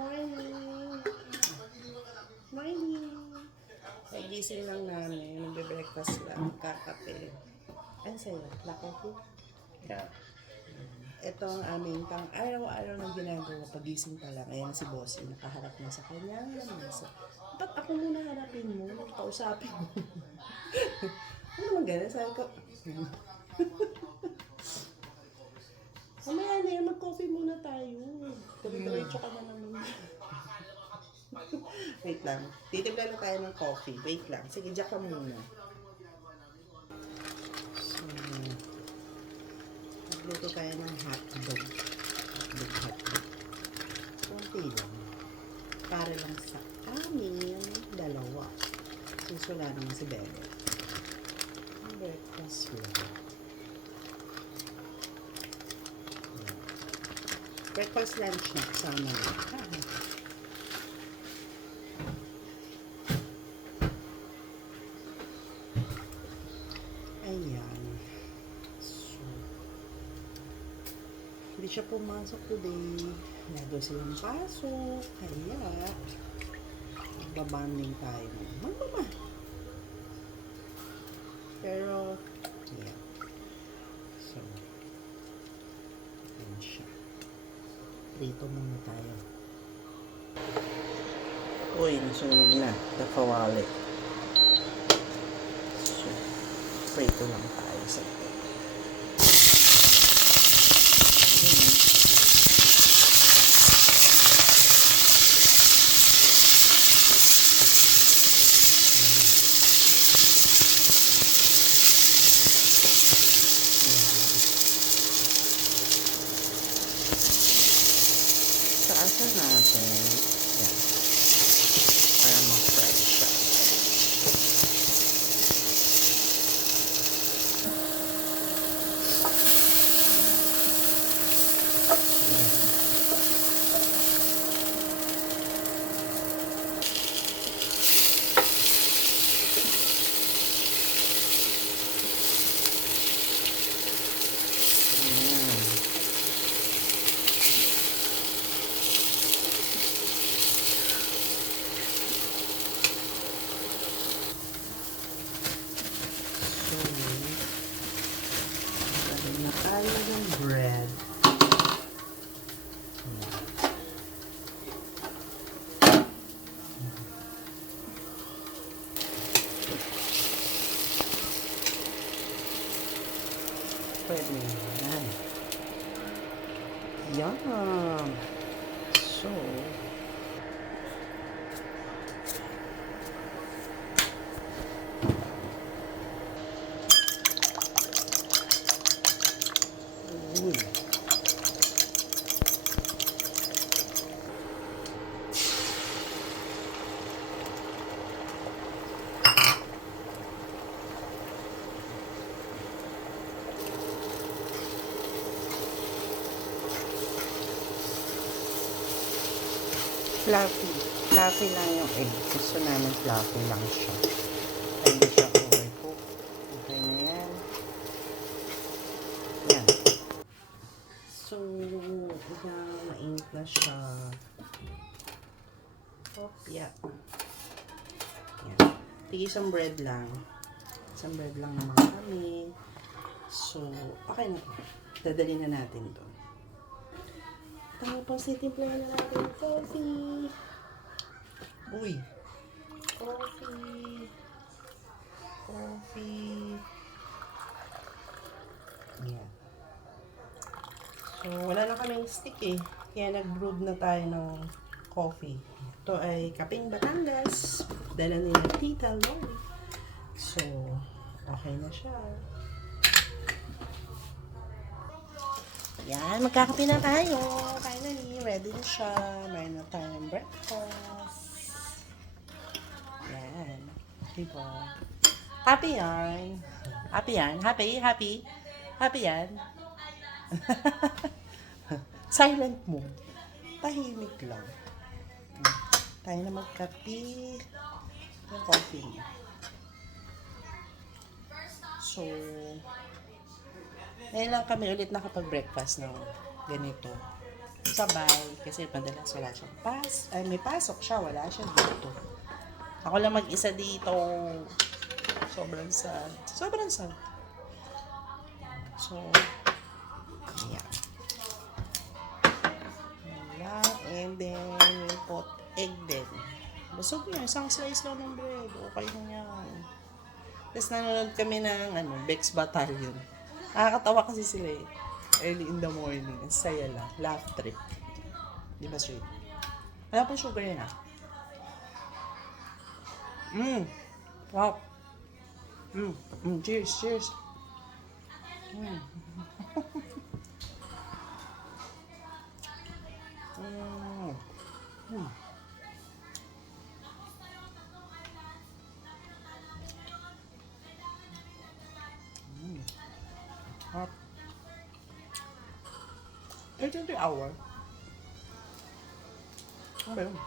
Morning! Morning! Nagising lang namin. Nagbe-breakfast lang. Kakape. Ano sa'yo? Black coffee? Yeah. Ito ang aming pang araw-araw na ginagawa pagising pa lang. Ayan si Bossy. Nakaharap na sa kanya. Ba't ako muna harapin mo? Kausapin mo. Ano naman gano'n? Sabi ko, mamaya na yan, mag-coffee muna tayo. Diretso ka na naman. Wait lang. Titimpla na tayo ng coffee. Wait lang. Sige, diyan ka muna. So, magluto tayo ng hotdog. Hotdog. Kunti lang. Para lang sa amin dalawa. Susulamin si Bebe. Breakfast lang. Breakfast lunch na kasama na. Ayan. So, hindi siya pumasok today. Lado silang pasok. Kaya, magbabanding tayo. Mama. Pero, yeah. So, ayan siya. Prito muna tayo. Uy, nasunog na. Nakawali. So, prito lang tayo sa ito. Asa natin. Yan. Para ma-fry siya. Nakala ng bread. Pwede yan. Yum! So, fluffy. Fluffy lang yung egg. Gusto namin fluffy lang siya. Hindi siya overcook. Okay na yan. Yan. So, mainit na siya. Hop, yeah. Yan. Isang bread lang. Isang bread lang naman kami. So, okay na. Dadali na natin to. Tapos, itimpla na natin coffee. Uy! Coffee. Coffee. Yan. So, wala na kaming stick eh. Kaya nag-brewed na tayo ng coffee. Ito ay Kaping Batangas. Dala nila Tita Lori. So, okay na siya. Yan, magkakape na tayo. Finally, ready na siya. Mayroon na tayong breakfast. Yan. Diba? Happy yan. Happy yan. Happy, happy. Happy yan. Silent mo. Tahimik lang. Tayo na magkape. Yung coffee niya. So, ngayon lang kami ulit nakapag-breakfast ng ganito. sabay. Kasi madalas wala siyang ay may pasok siya, wala siya dito. Ako lang mag-isa dito. Sobrang sad. Sobrang sad. So, yeah. Wala. And then, we put egg din. Busog niya. Isang slice lang ng bread. Okay na yan. Tapos nanonood kami ng Bex Battalion. Nakakatawa kasi sila eh. Early in the morning. Ang saya lang. Laugh trip. Di ba sweet? Wala pong sugar yan ah. Wow. Cheers, cheers. Mm. Mm. Mm. Hot. 8 hour. Ano ba yun?